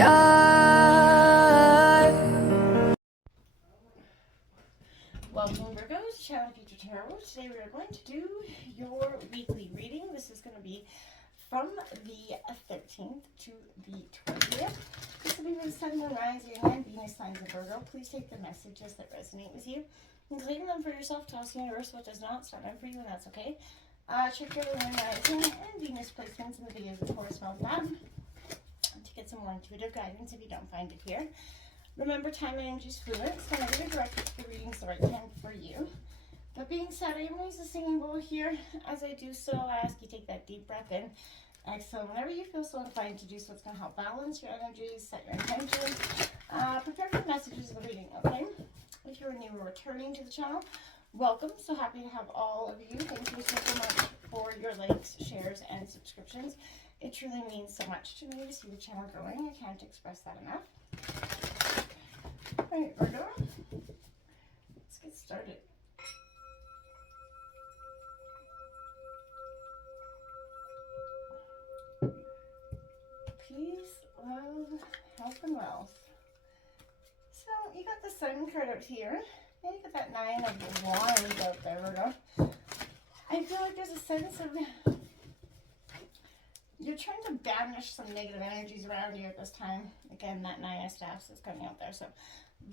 Welcome Virgos, Channel Future Tarot. Today we are going to do your weekly reading. This is going to be from the 13th to the 20th. This will be for the Sun, Moon, Rising, and Venus signs of Virgo. Please take the messages that resonate with you and claim them for yourself. Toss the universe what does not. It's not meant for you, and that's okay. Check your Moon, Rising, and Venus placements in the videos of Taurus, Mountain Man to get some more intuitive guidance if you don't find it here. Remember, time and energy is fluid, so I'm going to direct the readings the right time for you. That being said, I am going to use the singing bowl here. As I do so, I ask you to take that deep breath in. Exhale whenever you feel so inclined to do so. It's going to help balance your energies, set your intention. Prepare for the messages of the reading, okay? If you're new or returning to the channel, welcome. So happy to have all of you. Thank you so much for your likes, shares, and subscriptions. It truly means so much to me to see the channel growing. I can't express that enough. Alright, Virgo, let's get started. Peace, love, health, and wealth. So, you got the Sun card out here, and you got that 9 of Wands out there, Virgo. I feel like there's a sense of you're trying to banish some negative energies around you at this time. Again, that 9 of Staffs is coming out there. So,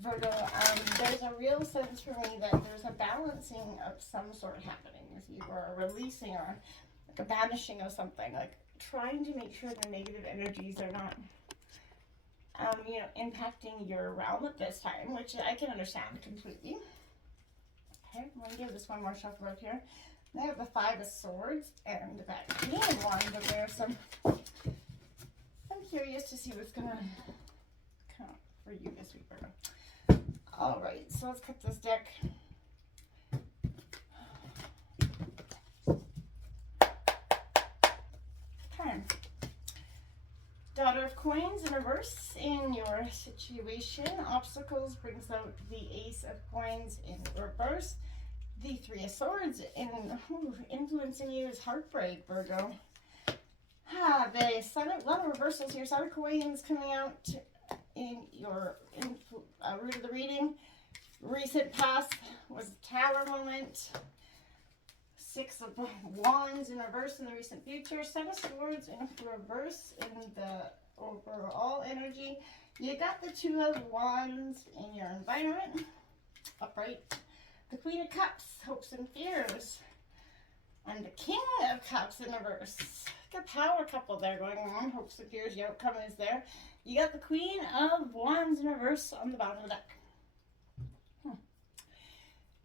Virgo, there's a real sense for me that there's a balancing of some sort happening with you, or a releasing, or like a banishing of something. Like trying to make sure the negative energies are not, impacting your realm at this time, which I can understand completely. Okay, I'm going to give this one more shuffle out here. I have the 5 of Swords and that Queen of Wands over there, so I'm curious to see what's going to come up for you this week, Virgo. Alright, so let's cut this deck. Okay. Daughter of Coins in reverse in your situation. Obstacles brings out the Ace of Coins in reverse. The 3 of Swords influencing you is heartbreak, Virgo. The Sun, a lot of reversals here. Sun of Coins coming out in your root of the reading. Recent past was a Tower moment. 6 of Wands in reverse in the recent future. 7 of Swords in reverse in the overall energy. You got the 2 of Wands in your environment. Upright. The Queen of Cups, hopes and fears. And the King of Cups in reverse. Like a power couple there going on. Hopes and fears, the outcome is there. You got the Queen of Wands in reverse on the bottom of the deck.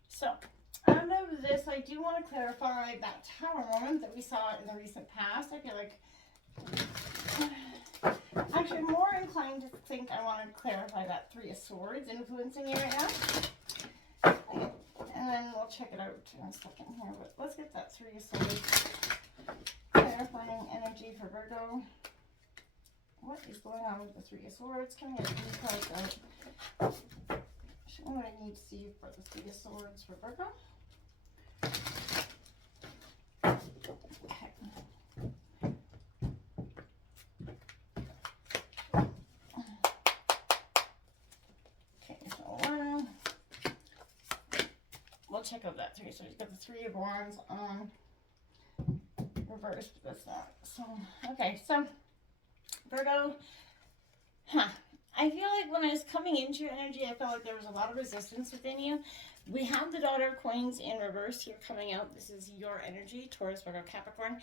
So, out of this, I do want to clarify that Tower moment that we saw in the recent past. I feel like, actually, I'm more inclined to think I want to clarify that 3 of Swords influencing you right now. And then we'll check it out in a second here. But let's get that 3 of Swords clarifying energy for Virgo. What is going on with the 3 of Swords? Can I get details out? Show me what I need to see for the 3 of Swords for Virgo. Okay. Okay, so we'll check out that 3. So you've got the 3 of Wands on reverse, but that's not. So, okay, so Virgo, I feel like when I was coming into your energy, I felt like there was a lot of resistance within you. We have the Daughter of Coins in reverse here coming out. This is your energy, Taurus, Virgo, Capricorn.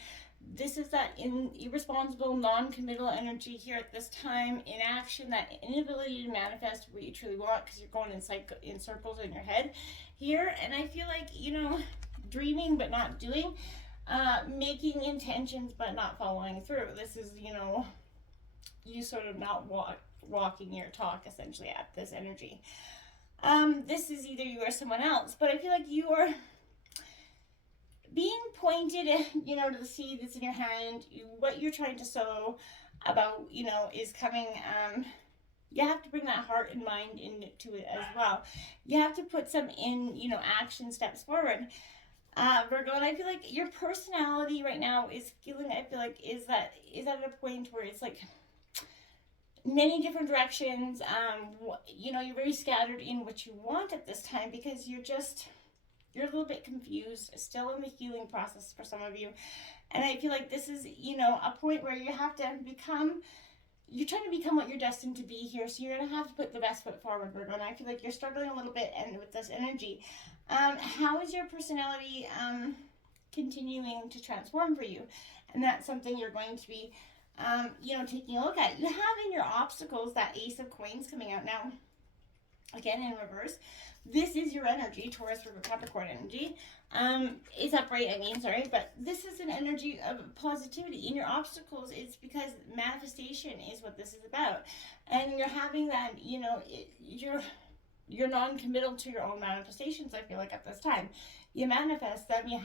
This is that irresponsible, non-committal energy here at this time, inaction, that inability to manifest what you truly want because you're going in circles in your head here. And I feel like, dreaming but not doing, making intentions but not following through. This is, you sort of not walking your talk essentially at this energy. This is either you or someone else, but I feel like you are being pointed, to the seed that's in your hand. What you're trying to sow about, is coming. You have to bring that heart and mind into it as well. You have to put some action steps forward. Virgo, and I feel like your personality right now is feeling, is at a point where it's like many different directions. You're very scattered in what you want at this time because you're a little bit confused, still in the healing process for some of you. And I feel like this is, a point where you have to you're trying to become what you're destined to be here. So you're going to have to put the best foot forward, Virgo. And I feel like you're struggling a little bit and with this energy. How is your personality continuing to transform for you? And that's something you're going to be, taking a look at. You have in your obstacles that Ace of Coins coming out now. Again, in reverse. This is your energy, Taurus, Virgo, Capricorn energy. It's upright, but this is an energy of positivity. In your obstacles, it's because manifestation is what this is about. And you're having that, you're non-committal to your own manifestations, I feel like, at this time. You manifest them, you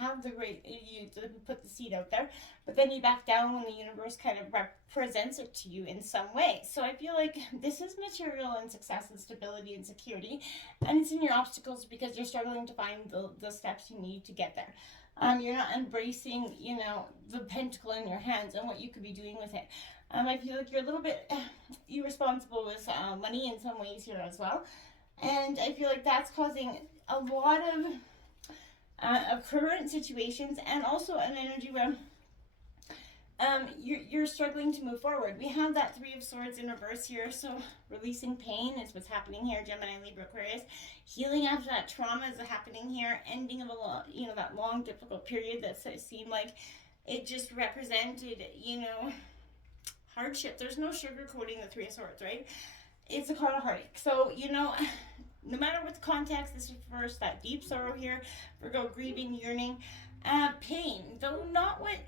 put the seed out there, but then you back down when the universe kind of represents it to you in some way. So I feel like this is material and success and stability and security, and it's in your obstacles because you're struggling to find the steps you need to get there. You're not embracing, the pentacle in your hands and what you could be doing with it. I feel like you're a little bit irresponsible with money in some ways here as well. And I feel like that's causing a lot of current situations, and also an energy where you're struggling to move forward. We have that Three of Swords in reverse here, so releasing pain is what's happening here, Gemini, Libra, Aquarius. Healing after that trauma is happening here. Ending of that long, difficult period that seemed like it just represented, hardship. There's no sugarcoating the Three of Swords, right? It's a card of heartache. So, no matter what the context, this is first that deep sorrow here, Virgo, grieving, yearning, pain. Though not what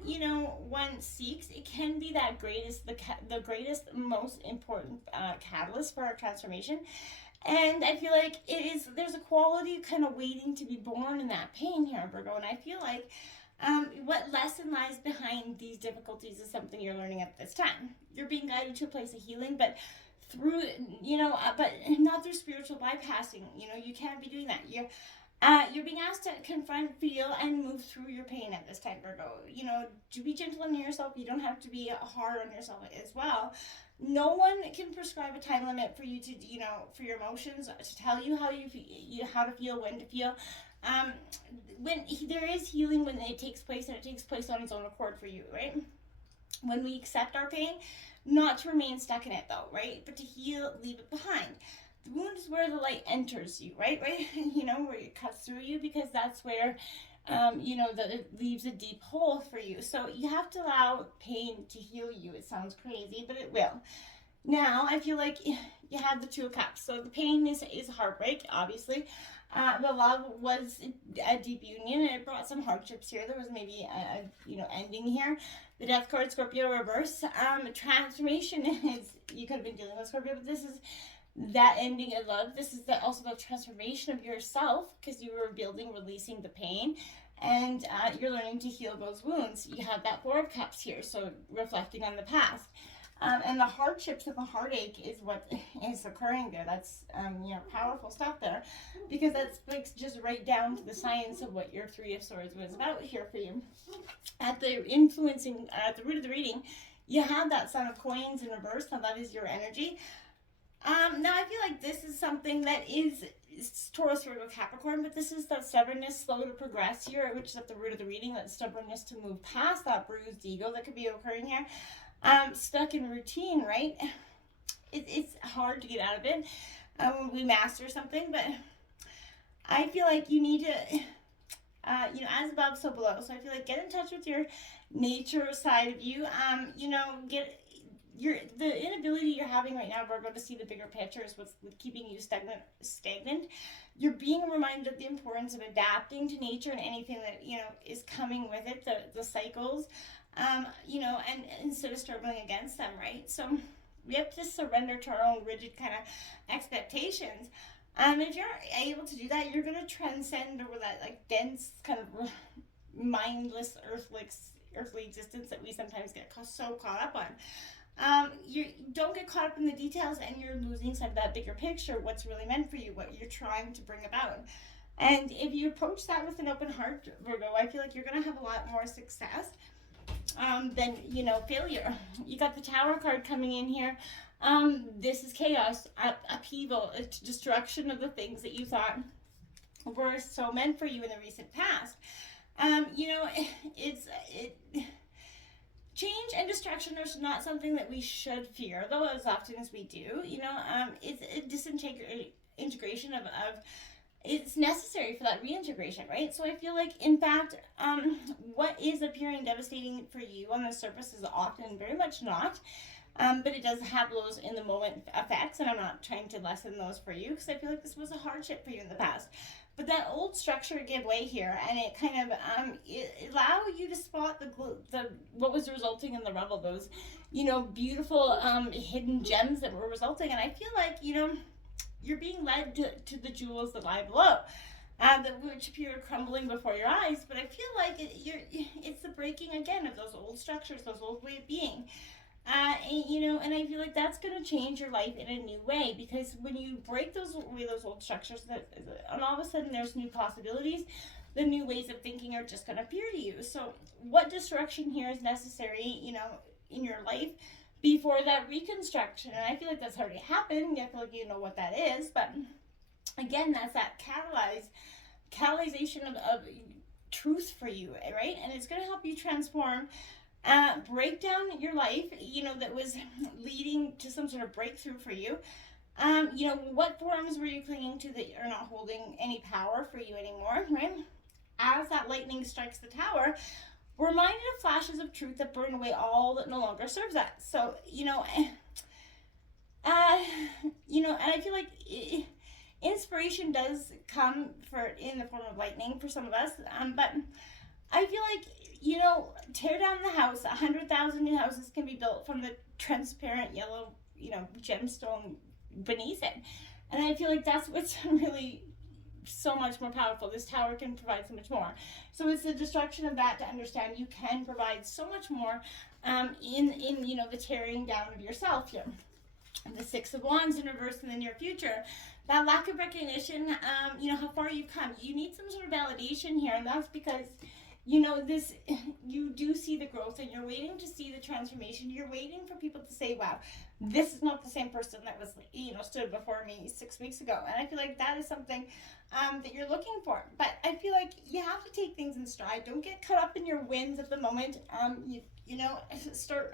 one seeks, it can be that the greatest, most important catalyst for our transformation. And I feel like there's a quality kind of waiting to be born in that pain here, Virgo. And I feel like what lesson lies behind these difficulties is something you're learning at this time. You're being guided to a place of healing, but through, but not through spiritual bypassing. You can't be doing that. You're being asked to confront, feel, and move through your pain at this time, Virgo. To be gentle on yourself. You don't have to be hard on yourself as well. No one can prescribe a time limit for you to, for your emotions, to tell you how how to feel, when to feel. When there is healing when it takes place, and it takes place on its own accord for you, right? When we accept our pain, not to remain stuck in it though, right? But to heal, leave it behind. The wound is where the light enters you, right? Where it cuts through you, because that's where, that it leaves a deep hole for you. So you have to allow pain to heal you. It sounds crazy, but it will. Now, I feel like you have the Two of Cups. So the pain is heartbreak, obviously. The love was a deep union, and it brought some hardships here. There was maybe a ending here. The Death card, Scorpio reverse. Transformation is, you could have been dealing with Scorpio, but this is that ending of love. This is also the transformation of yourself, because you were building, releasing the pain, and you're learning to heal those wounds. You have that Four of Cups here, so reflecting on the past. And the hardships and the heartache is what is occurring there. That's powerful stuff there, because that's like just right down to the science of what your Three of Swords was about here for you. At the root of the reading, you have that Son of Coins in reverse. Now that is your energy. Now I feel like this is something that is Taurus, Virgo, Capricorn, but this is that stubbornness, slow to progress here, which is at the root of the reading. That stubbornness to move past that bruised ego that could be occurring here. Stuck in routine, right? It's hard to get out of it when we master something, but I feel like you need to, as above, so below. So I feel like get in touch with your nature side of you. The inability you're having right now, Virgo, to see the bigger picture is what's keeping you stagnant. You're being reminded of the importance of adapting to nature and anything that, is coming with it, the cycles. And instead of struggling against them, right? So we have to surrender to our own rigid kind of expectations. If you're able to do that, you're going to transcend over that like dense kind of mindless earthly existence that we sometimes get so caught up on. You don't get caught up in the details, and you're losing sight of that bigger picture, what's really meant for you, what you're trying to bring about. And if you approach that with an open heart, Virgo, I feel like you're going to have a lot more success. then, you know, failure. You got the Tower card coming in here. This is chaos, upheaval, destruction of the things that you thought were so meant for you in the recent past. You know, change and destruction are not something that we should fear, though as often as we do. You know, it's a disintegration of it's necessary for that reintegration, right? So I feel like, in fact, what is appearing devastating for you on the surface is often very much not. But it does have those in the moment effects, and I'm not trying to lessen those for you, because I feel like this was a hardship for you in the past. But that old structure gave way here, and it kind of it allowed you to spot the what was resulting in the rubble, those, you know, beautiful hidden gems that were resulting. And I feel like, you know, you're being led to the jewels that lie below, which appear crumbling before your eyes. But I feel like it's the breaking again of those old structures, those old way of being. You know, and I feel like that's going to change your life in a new way, because when you break those old structures, and all of a sudden there's new possibilities, the new ways of thinking are just going to appear to you. So what destruction here is necessary, you know, in your life before that reconstruction? And I feel like that's already happened. I feel like you know what that is. But again, that's that catalyzation of truth for you, right? And it's going to help you transform, break down your life, you know, that was leading to some sort of breakthrough for you. You know, what forms were you clinging to that are not holding any power for you anymore, right? As that lightning strikes the tower, we're reminded of flashes of truth that burn away all that no longer serves us. So, you know, and I feel like inspiration does come in the form of lightning for some of us, but I feel like, you know, tear down the house. 100,000 new houses can be built from the transparent yellow, you know, gemstone beneath it. And I feel like that's what's really so much more powerful. This tower can provide so much more. So it's the destruction of that to understand you can provide so much more in you know, the tearing down of yourself here. The Six of Wands in reverse in the near future. That lack of recognition, you know, how far you've come. You need some sort of validation here, and that's because, you know, you do see the growth, and you're waiting to see the transformation. You're waiting for people to say, wow, this is not the same person that was, you know, stood before me 6 weeks ago. And I feel like that is something that you're looking for. But I feel like you have to take things in stride. Don't get caught up in your wins at the moment. You know, start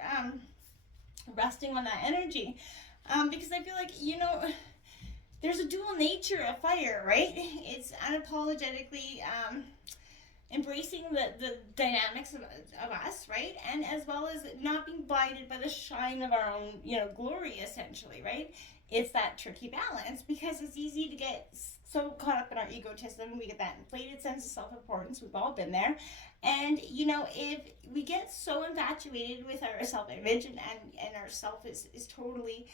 resting on that energy. Because I feel like, you know, there's a dual nature of fire, right? It's unapologetically embracing the dynamics of us, right? And as well as not being blinded by the shine of our own, you know, glory, essentially, right? It's that tricky balance, because it's easy to get so caught up in our egotism. We get that inflated sense of self-importance. We've all been there. And, you know, if we get so infatuated with our self-image and our self is totally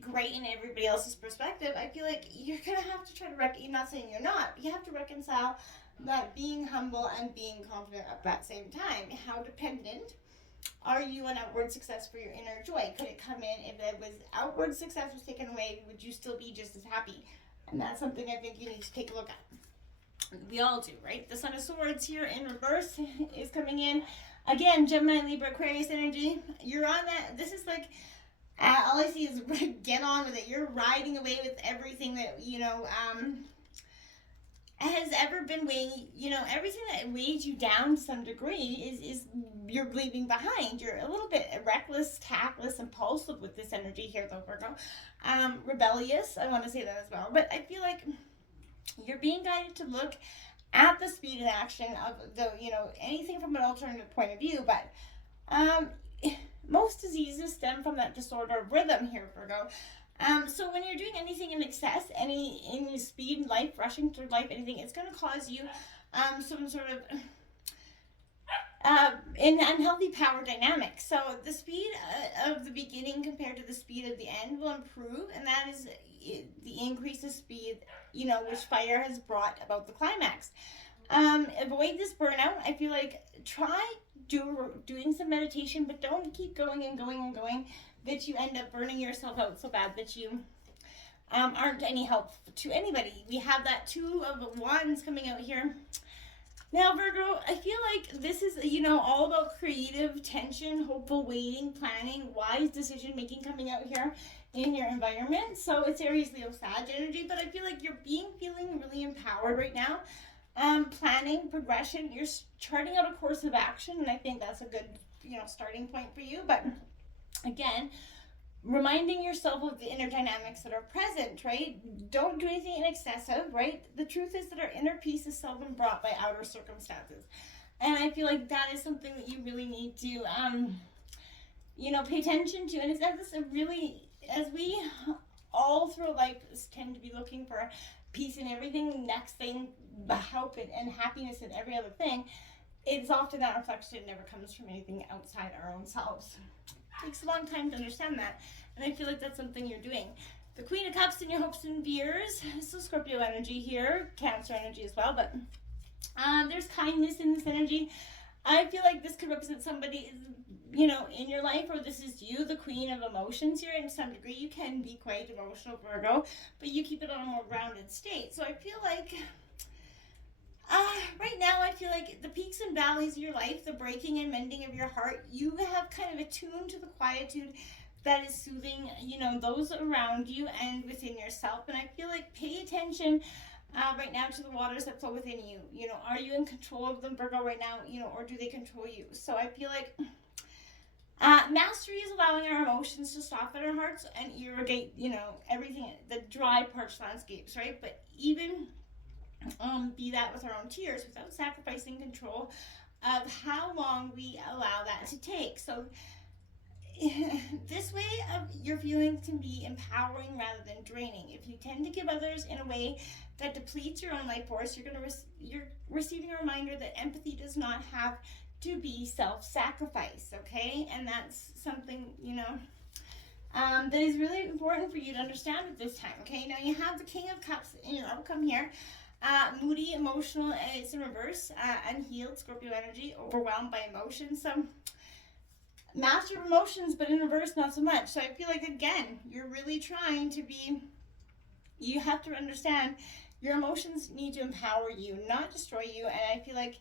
great in everybody else's perspective, I feel like you're going to have to try to I'm not saying you're not, but you have to reconcile that being humble and being confident at that same time. How dependent are you on outward success for your inner joy? Could it come in, if it was outward success was taken away, would you still be just as happy? And that's something I think you need to take a look at. We all do, right? The Sun of Swords here in reverse is coming in. Again, Gemini, Libra, Aquarius energy. You're on that. This is like, all I see is get on with it. You're riding away with everything that, you know, has ever been weighing, you know, everything that weighs you down to some degree is you're leaving behind. You're a little bit reckless, tactless, impulsive with this energy here, though, Virgo. Rebellious, I want to say that as well. But I feel like you're being guided to look at the speed and action of the, you know, anything from an alternative point of view. But most diseases stem from that disorder of rhythm here, Virgo. So when you're doing anything in excess, any speed in life, rushing through life, anything, it's going to cause you some sort of an unhealthy power dynamic. So the speed of the beginning compared to the speed of the end will improve, and that is the increase of speed, you know, which fire has brought about the climax. Avoid this burnout. I feel like try doing some meditation, but don't keep going and going and going, that you end up burning yourself out so bad that you aren't any help to anybody. We have that Two of Wands coming out here. Now, Virgo, I feel like this is, you know, all about creative tension, hopeful waiting, planning, wise decision making coming out here in your environment. So it's Aries, Leo, Sag energy, but I feel like you're feeling really empowered right now. Planning, progression, you're charting out a course of action, and I think that's a good, you know, starting point for you. But again, reminding yourself of the inner dynamics that are present, right? Don't do anything excessive, right? The truth is that our inner peace is seldom brought by outer circumstances. And I feel like that is something that you really need to, you know, pay attention to. And it's this really, as we all through life tend to be looking for peace in everything, next thing, help and happiness in every other thing, it's often that reflection never comes from anything outside our own selves. It takes a long time to understand that, and I feel like that's something you're doing. The Queen of Cups in your hopes and fears, so Scorpio energy here, Cancer energy as well, but there's kindness in this energy. I feel like this could represent somebody, you know, in your life, or this is you, the queen of emotions here. In some degree, you can be quite emotional, Virgo, but you keep it on a more grounded state. So I feel like right now, I feel like the peaks and valleys of your life, the breaking and mending of your heart, you have kind of attuned to the quietude that is soothing, you know, those around you and within yourself. And I feel like pay attention right now to the waters that flow within you. You know, are you in control of them, Virgo, right now, you know, or do they control you? So I feel like mastery is allowing our emotions to soften our hearts and irrigate, you know, everything, the dry, parched landscapes, right? But even be that with our own tears without sacrificing control of how long we allow that to take. So this way of your feelings can be empowering rather than draining. If you tend to give others in a way that depletes your own life force, you're receiving a reminder that empathy does not have to be self-sacrifice, okay? And that's something, you know, that is really important for you to understand at this time, okay? Now you have the King of Cups in your outcome here. Moody, emotional, it's in reverse, unhealed, Scorpio energy, overwhelmed by emotions. So master of emotions, but in reverse, not so much. So I feel like, again, you're really trying to be, you have to understand your emotions need to empower you, not destroy you. And I feel like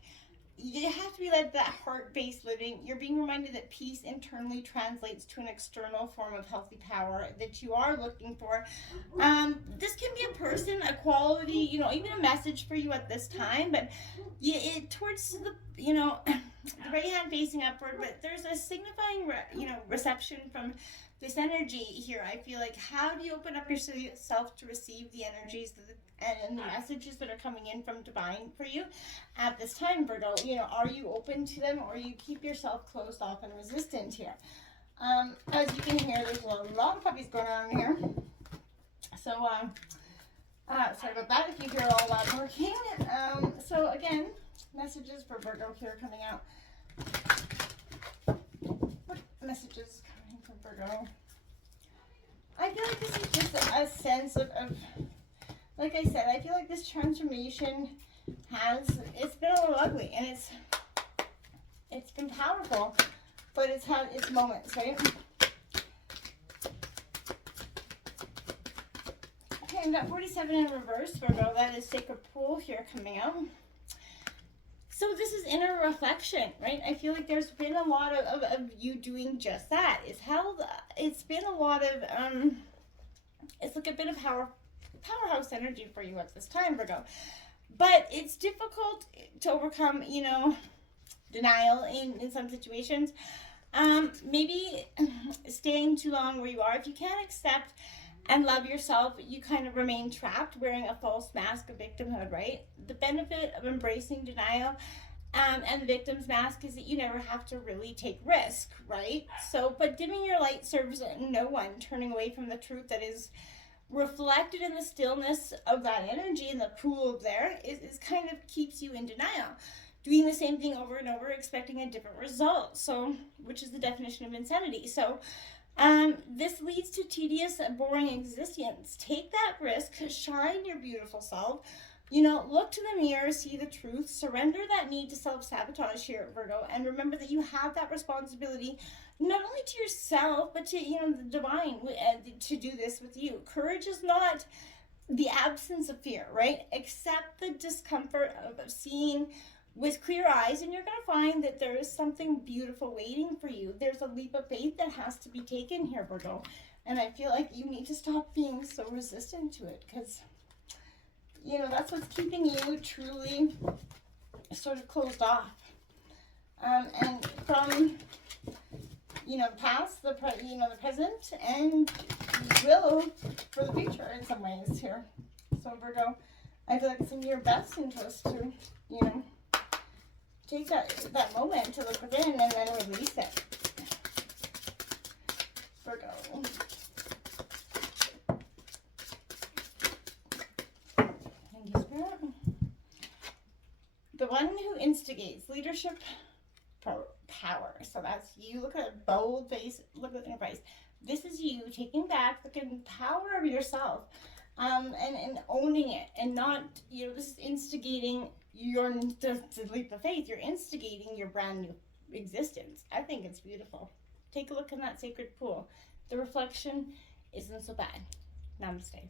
you have to be led that heart-based living. You're being reminded that peace internally translates to an external form of healthy power that you are looking for. This can be a person, a quality, you know, even a message for you at this time, but towards the, you know, the right hand facing upward, but there's a signifying, you know, reception from this energy here. I feel like, how do you open up yourself to receive the energies and the messages that are coming in from divine for you at this time, Virgo? You know, are you open to them, or you keep yourself closed off and resistant here? As you can hear, there's a lot of puppies going on here. So, sorry about that if you hear all that working. So again, messages for Virgo here coming out. What messages coming from Virgo? I feel like this is just a sense of like I said, I feel like this transformation it's been a little ugly, and it's been powerful, but it's had its moments, right? Okay, I've got 47 in reverse, Virgo. That is Sacred Pool here coming out. So this is inner reflection, right? I feel like there's been a lot of you doing just that. It's been a lot of, it's like a bit of powerhouse energy for you at this time, Virgo. But it's difficult to overcome, you know, denial in some situations. Maybe staying too long where you are. If you can't accept and love yourself, you kind of remain trapped wearing a false mask of victimhood, right? The benefit of embracing denial and the victim's mask is that you never have to really take risk, right? So, but dimming your light serves no one. Turning away from the truth that is reflected in the stillness of that energy in the pool there is kind of keeps you in denial. Doing the same thing over and over, expecting a different result. So, which is the definition of insanity. So, this leads to tedious, boring existence. Take that risk, shine your beautiful self. You know, look to the mirror, see the truth, surrender that need to self-sabotage here, Virgo, and remember that you have that responsibility not only to yourself, but to, you know, the divine to do this with you. Courage is not the absence of fear, right? Accept the discomfort of seeing with clear eyes, and you're going to find that there is something beautiful waiting for you. There's a leap of faith that has to be taken here, Virgo. And I feel like you need to stop being so resistant to it, because, you know, that's what's keeping you truly sort of closed off. And from, you know, the past, the present, and will for the future in some ways here. So Virgo, I feel like it's in your best interest to, you know, take that moment to look within and then release it. Virgo. Thank you, Spirit. The one who instigates leadership, power. So that's you. Look at a bold face. Look at your face. This is you taking back the power of yourself, and owning it, and not, you know, this is instigating your to leap of faith. You're instigating your brand new existence. I think it's beautiful. Take a look in that sacred pool. The reflection isn't so bad. Namaste.